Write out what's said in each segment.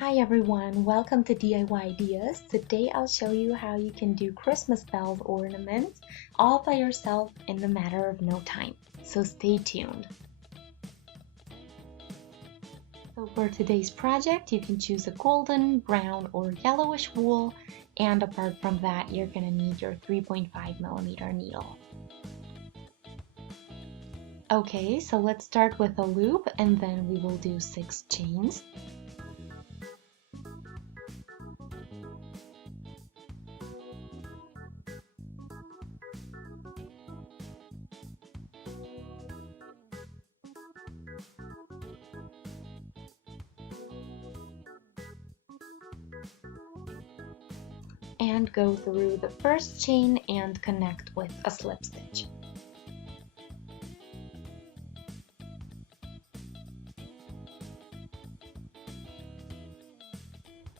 Hi everyone, welcome to DIY Ideas. Today I'll show you how you can do Christmas bells ornaments all by yourself in a matter of no time. So stay tuned. So for today's project, you can choose a golden, brown, or yellowish wool, and apart from that, you're going to need your 3.5mm needle. Okay, so let's start with a loop and then we will do 6 chains. And go through the first chain and connect with a slip stitch.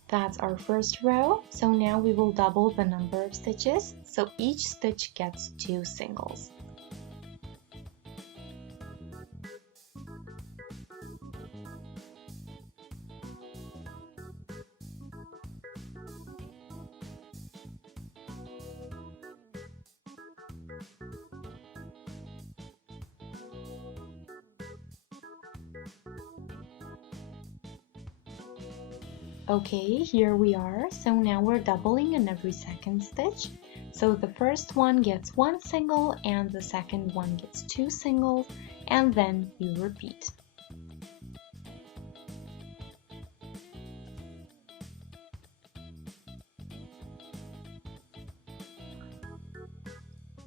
That's our first row, so now we will double the number of stitches, so each stitch gets 2 singles. Okay, here we are, so now we're doubling in every second stitch. So the first one gets 1 single and the second one gets 2 singles, and then you repeat.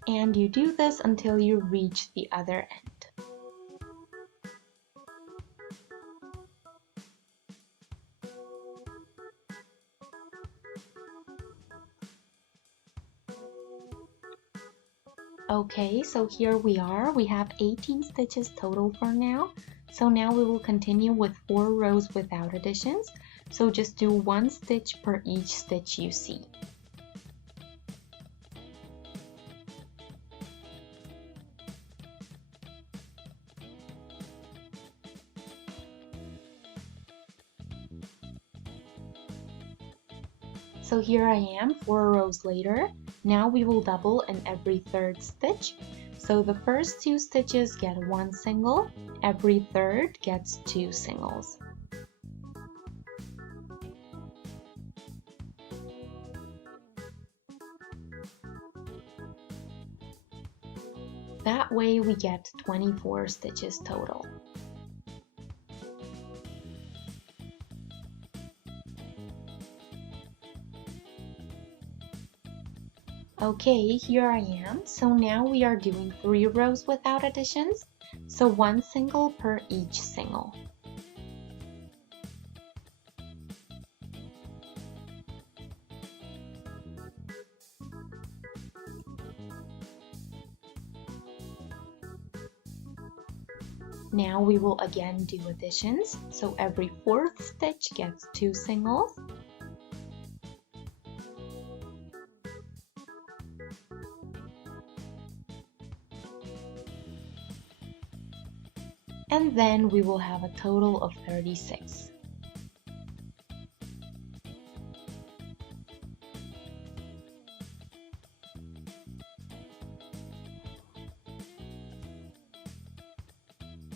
And you do this until you reach the other end. Okay, so here we are. We have 18 stitches total for now. So now we will continue with 4 rows without additions. So just do 1 stitch per each stitch you see. So here I am 4 rows later. Now we will double in every third stitch. So the first 2 stitches get 1 single, every third gets 2 singles. That way we get 24 stitches total. Okay, here I am. So now we are doing 3 rows without additions, so 1 single per each single. Now we will again do additions, so every 4th stitch gets 2 singles. And then we will have a total of 36.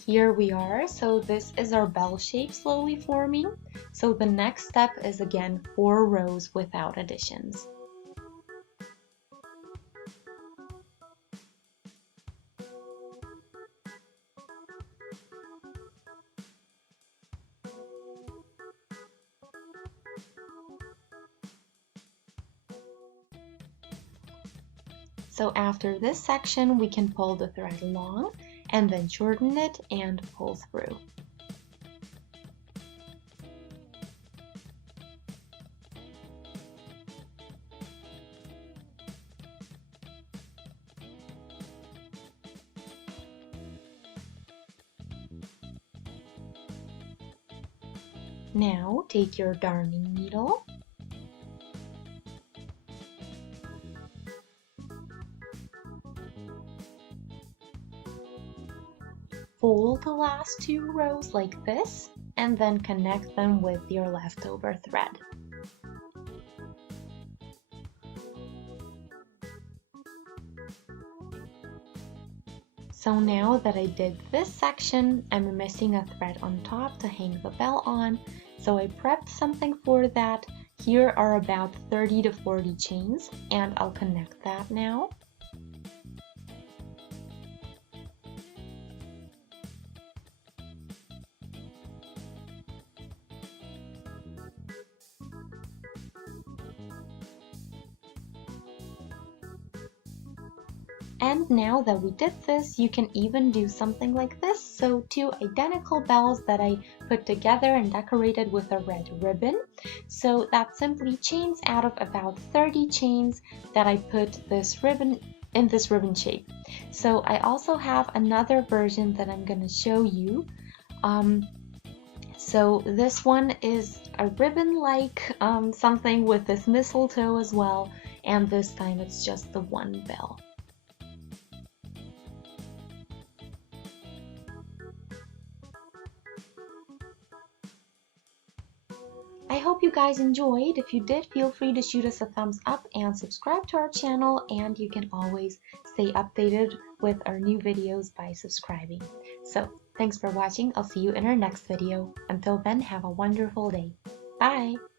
Here we are, so this is our bell shape slowly forming. So the next step is again 4 rows without additions. So after this section, we can pull the thread along and then shorten it and pull through. Now take your darning needle fold the last 2 rows like this and then connect them with your leftover thread. So now that I did this section, I'm missing a thread on top to hang the bell on, so I prepped something for that. Here are about 30 to 40 chains, and I'll connect that now. And now that we did this, you can even do something like this. So 2 identical bells that I put together and decorated with a red ribbon. So that simply chains out of about 30 chains that I put this ribbon in this ribbon shape. So I also have another version that I'm going to show you. So this one is a ribbon-like something with this mistletoe as well, and this time it's just the one bell. I hope you guys enjoyed. If you did, feel free to shoot us a thumbs up and subscribe to our channel, and you can always stay updated with our new videos by subscribing. So thanks for watching. I'll see you in our next video. Until then, have a wonderful day. Bye!